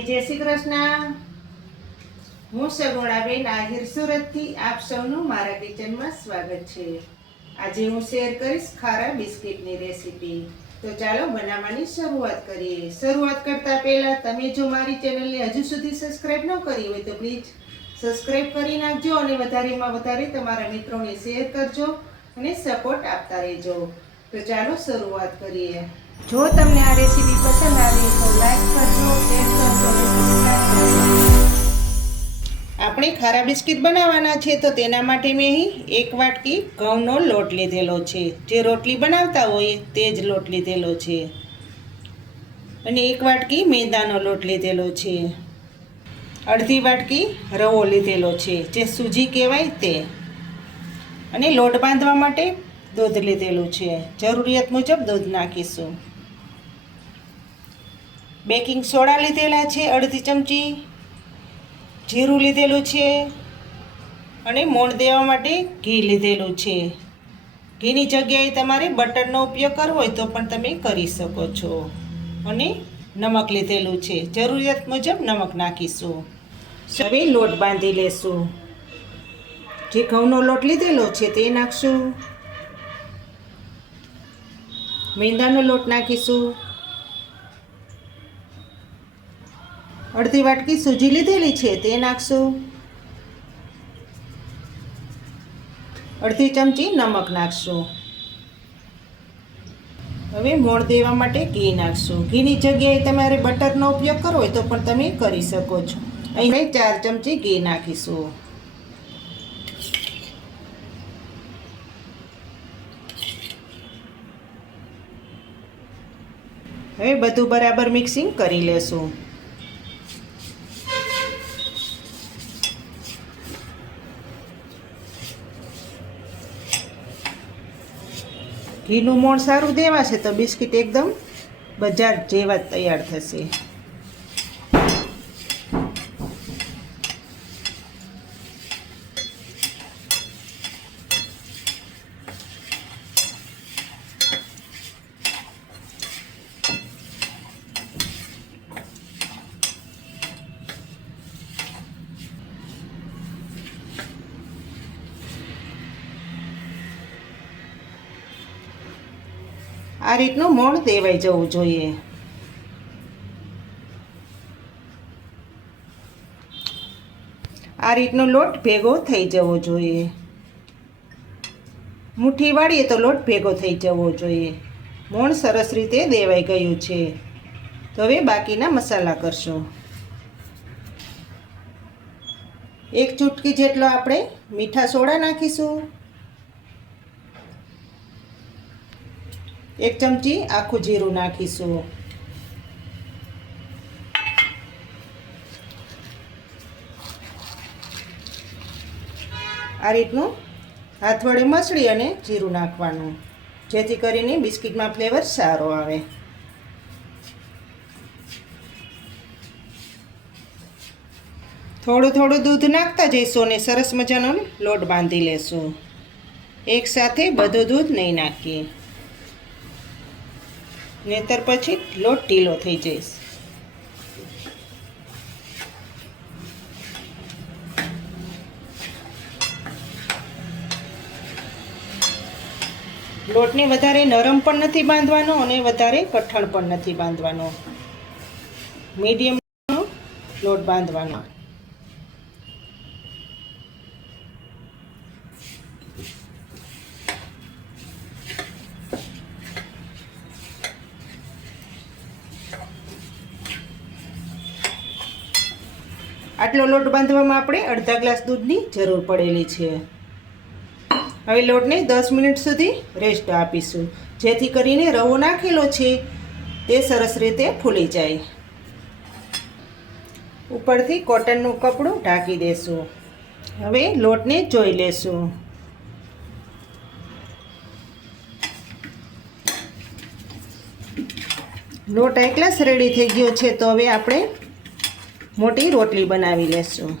જય શ્રી કૃષ્ણ. હું સગુણાબેન આહિર સુરતથી આપ સૌનું મારા કિચનમાં સ્વાગત છે. આજે હું શેર કરીશ ખારા બિસ્કિટની રેસીપી. તો ચાલો બનાવવાની શરૂઆત કરીએ. શરૂઆત કરતા પહેલા તમે જો મારી ચેનલને હજુ સુધી સબસ્ક્રાઈબ ન કરી હોય તો પ્લીઝ સબસ્ક્રાઈબ કરી નાખજો અને વધારેમાં વધારે તમારા મિત્રોને શેર કરજો અને સપોર્ટ આપતા રહેજો. તો ચાલો શરૂઆત કરીએ. જો તમને આ રેસીપી પસંદ આવી તો લાઈક કરજો, શેર કરજો. આપણે ખારા બિસ્કિટ બનાવવાના છે તો તેના માટે મેં અહીં એક વાટકી ઘઉંનો લોટ લીધેલો છે. જે રોટલી બનાવતા હોય તે જ લોટ લીધેલો છે. અને એક વાટકી મેંદાનો લોટ લીધેલો છે. અડધી વાટકી રવો લીધેલો છે, જે સૂજી કહેવાય તે. અને લોટ બાંધવા માટે દૂધ લીધેલું છે. જરૂરિયાત મુજબ દૂધ નાખીશું. બેકિંગ સોડા લીધેલા છે, અડધી ચમચી જીરું લીધેલું છે અને મોણ દેવા માટે ઘી લીધેલું છે. ઘીની જગ્યાએ તમારે બટરનો ઉપયોગ કરવો હોય તો પણ તમે કરી શકો છો અને નમક લીધેલું છે. જરૂરિયાત મુજબ નમક નાખીશું. હવે લોટ બાંધી લેશું. જે ઘઉંનો લોટ લીધેલો છે તે નાખશું. મેંદાનો લોટ નાખીશું. અડધી વાટકી સૂજી લીધેલી છે, તે નાખશું. અડધી ચમચી નમક નાખશું. હવે મોણ દેવા માટે ઘી નાખશું. ઘીની જગ્યાએ તમારે બટરનો ઉપયોગ કરવો હોય તો પણ તમે કરી શકો છો. અહીં ચાર ચમચી ઘી નાખીશું. હવે બધું બરાબર મિક્સિંગ કરી લેશું. ઘીનું મોણ સારું દેવાશે તો બિસ્કિટ એકદમ બજાર જેવા તૈયાર થશે. આ રીતનું મોણ દેવાઈ જવું જોઈએ. આ રીતનો લોટ ભેગો થઈ જવો જોઈએ. મુઠ્ઠી વાળીએ તો લોટ ભેગો થઈ જવો જોઈએ. મોણ સરસ રીતે દેવાઈ ગયું છે. તો હવે બાકીના મસાલા કરશો. એક ચૂટકી જેટલો આપણે મીઠા સોડા નાખીશું. એક ચમચી આખું જીરું નાખીશું. આ રીતનું હાથ વડે મસળી અને જીરું નાખવાનું. જેથી કરીને બિસ્કિટમાં ફ્લેવર સારો આવે. થોડું થોડું દૂધ નાખતા જઈશું અને સરસ મજાનો લોટ બાંધી લેશું. એકસાથે બધું દૂધ નહીં નાખીએ. નહીતર પછી લોટ ઢીલો થઈ જઈશ. લોટને વધારે નરમ પણ નથી બાંધવાનો અને વધારે કઠણ પણ નથી બાંધવાનો. મીડિયમ લોટ બાંધવાનો. આટલો લોટ બાંધવામાં આપણે અડધા ગ્લાસ દૂધની જરૂર પડેલી છે. હવે લોટને દસ મિનિટ સુધી રેસ્ટ આપીશું. જેથી કરીને રવો નાખેલો છે, તે સરસ રીતે ફૂલી જાય. ઉપરથી કોટનનું કપડું ઢાંકી દેશું. હવે લોટને જોઈ લેશું. લોટ એકલાસ રેડી થઈ ગયો છે, તો હવે આપણે મોટી રોટલી બનાવી લેશું.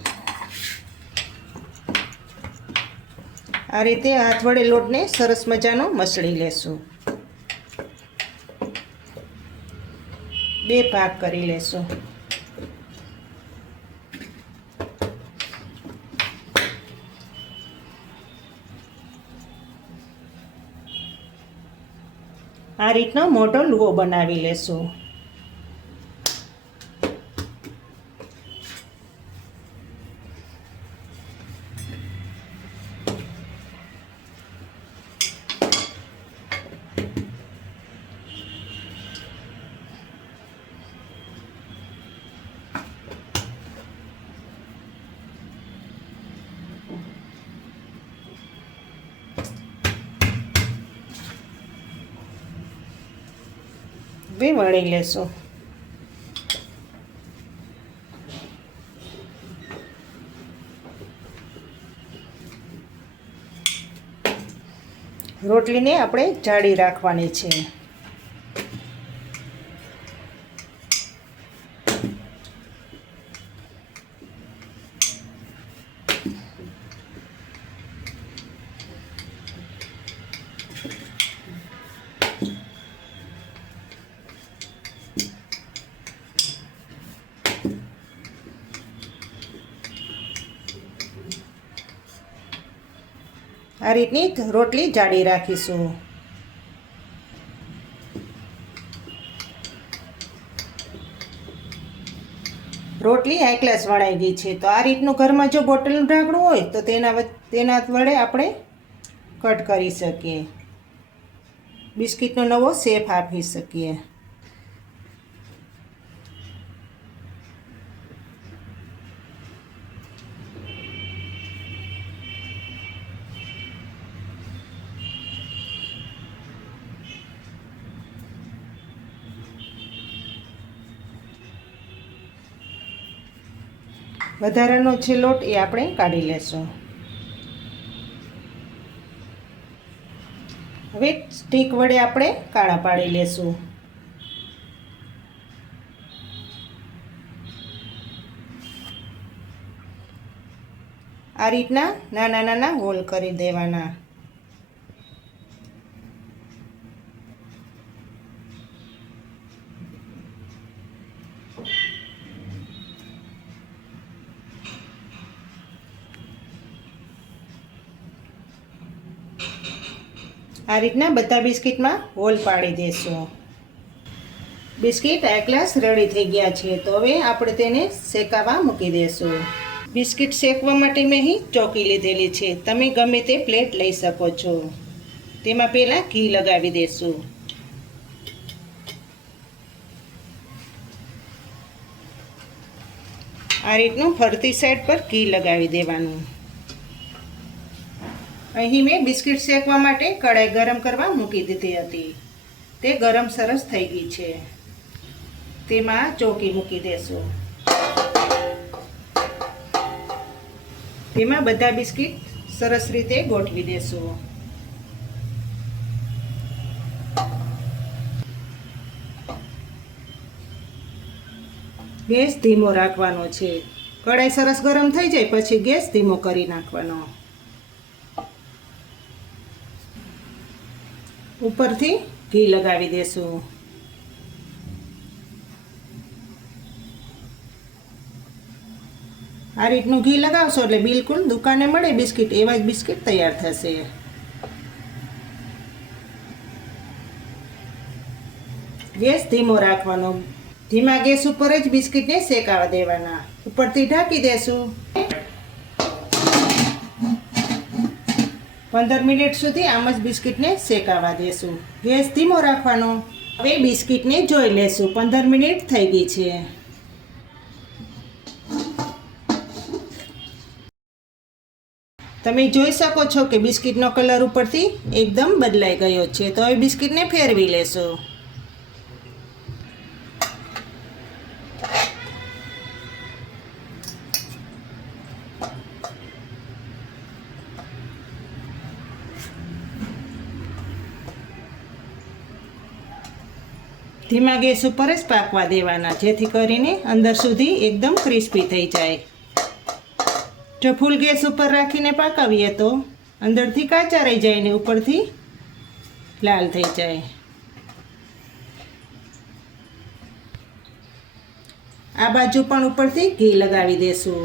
આ રીતે હાથ વડે લોટને સરસ મજાનો મસળી લેશું. બે ભાગ કરી લેશું. આ રીતનો મોટો લુઓ બનાવી લેશું. બી વણી લેશું. રોટલીને આપણે જાડી રાખવાની છે. આ રીતની રોટલી જાડી રાખીશું. રોટલી હાઈ ક્લાસ વણાઈ ગઈ છે. તો આ રીતનું ઘરમાં જો બોટલનું ઢાંકણું હોય, તો તેના તેના વડે આપણે કટ કરી શકીએ. બિસ્કિટનો નવો સેફ આપી શકીએ. વધારાનો છે લોટ એ આપણે કાઢી લેશું. હવે સ્ટીક વડે આપણે કાળા પાડી લેશું. આ રીતના નાના નાના હોલ કરી દેવાના. આ રીતના બધા બિસ્કિટમાં હોલ પાડી દેશું. બિસ્કિટ આ ગ્લાસ રેડી થઈ ગયા છે, તો હવે આપણે તેને શેકાવા મૂકી દઈશું બિસ્કિટ શેકવા માટે મેં અહીં ચોકી લીધેલી છે, તમે ગમે તે પ્લેટ લઈ શકો છો. તેમાં પહેલાં ઘી લગાવી દઈશું આ રીતનું ફરતી સાઈડ પર ઘી લગાવી દેવાનું. અહીં મેં બિસ્કિટ શેકવા માટે કઢાઈ ગરમ કરવા મૂકી દીધી હતી. તે ગરમ સરસ થઈ ગઈ છે. તેમાં ચોકી મૂકી દેશું. તેમાં બધા બિસ્કિટ સરસ રીતે ગોઠવી દેશું. ગેસ ધીમો રાખવાનો છે. કઢાઈ સરસ ગરમ થઈ જાય, પછી ગેસ ધીમો કરી નાખવાનો. ઉપરથી ઘી લગાવી દેશું. આ રીતનું ઘી લગાવશો એટલે બિલકુલ દુકાને મળે બિસ્કિટ, એવા જ બિસ્કિટ તૈયાર થશે. ગેસ ધીમો રાખવાનો. ધીમા ગેસ ઉપર જ બિસ્કિટને શેકાવા દેવાના. ઉપરથી ઢાંકી દેશું. પંદર મિનિટ સુધી આમ જ બિસ્કિટને શેકાવા દેશું. ગેસ ધીમો રાખવાનો. હવે બિસ્કિટને જોઈ લેશું. પંદર મિનિટ થઈ ગઈ છે. તમે જોઈ શકો છો કે બિસ્કિટનો કલર ઉપરથી એકદમ બદલાઈ ગયો છે. તો હવે બિસ્કિટને ફેરવી લેશો. ધીમા ગેસ ઉપર જ પાકવા દેવાના, જેથી કરીને અંદર સુધી એકદમ ક્રિસ્પી થઈ જાય. જો ફૂલ ગેસ ઉપર રાખીને પાકાવીએ તો અંદરથી કાચા રહી જાય ને ઉપરથી લાલ થઈ જાય. આ બાજુ પણ ઉપરથી ઘી લગાવી દેશું.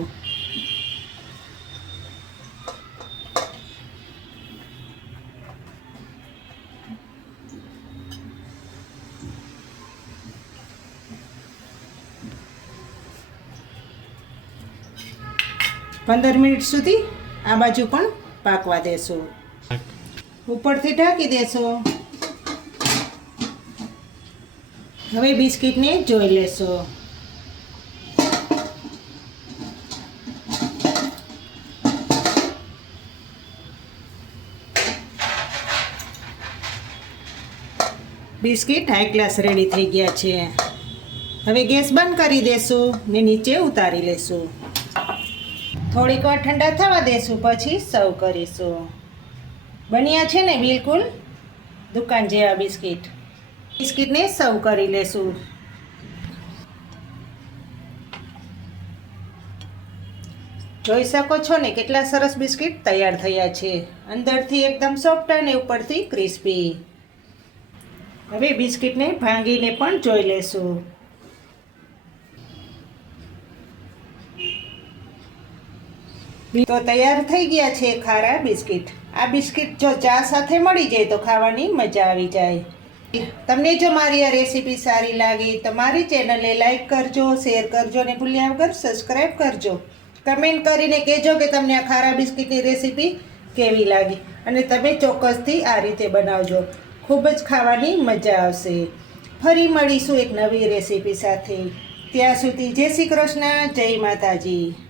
પંદર મિનિટ સુધી આ બાજુ પણ પાકવા દેશું. ઉપરથી ઢાંકી દેશો. હવે બિસ્કિટને જોઈ લેશો. બિસ્કિટ હાઈ ક્લાસ રેડી થઈ ગયા છે. હવે ગેસ બંધ કરી દેશું ને નીચે ઉતારી લેશું. થોડીક વાર ઠંડા થવા દેશું, પછી સર્વ કરીશું. બન્યા છે ને બિલકુલ દુકાન જેવા બિસ્કિટ. બિસ્કિટને સર્વ કરી લેશું. જોઈ શકો છો ને કેટલા સરસ બિસ્કિટ તૈયાર થયા છે. અંદરથી એકદમ સોફ્ટ અને ઉપરથી ક્રિસ્પી. હવે બિસ્કિટને ભાંગીને પણ જોઈ લેશું. તો તૈયાર થઈ ગયા છે ખારા બિસ્કિટ. આ બિસ્કિટ જો ચા સાથે મળી જાય તો ખાવાની મજા આવી જાય. તમને જો મારી આ રેસીપી સારી લાગી તો મારી ચેનલને લાઈક કરજો, શેર કરજો અને ભૂલ્યા વગર સબસ્ક્રાઈબ કરજો. કમેન્ટ કરીને કહેજો કે તમને આ ખારા બિસ્કિટની રેસીપી કેવી લાગી અને તમે ચોક્કસથી આ રીતે બનાવજો. ખૂબ જ ખાવાની મજા આવશે. ફરી મળીશું એક નવી રેસીપી સાથે. ત્યાં સુધી જય શ્રી કૃષ્ણ, જય માતાજી.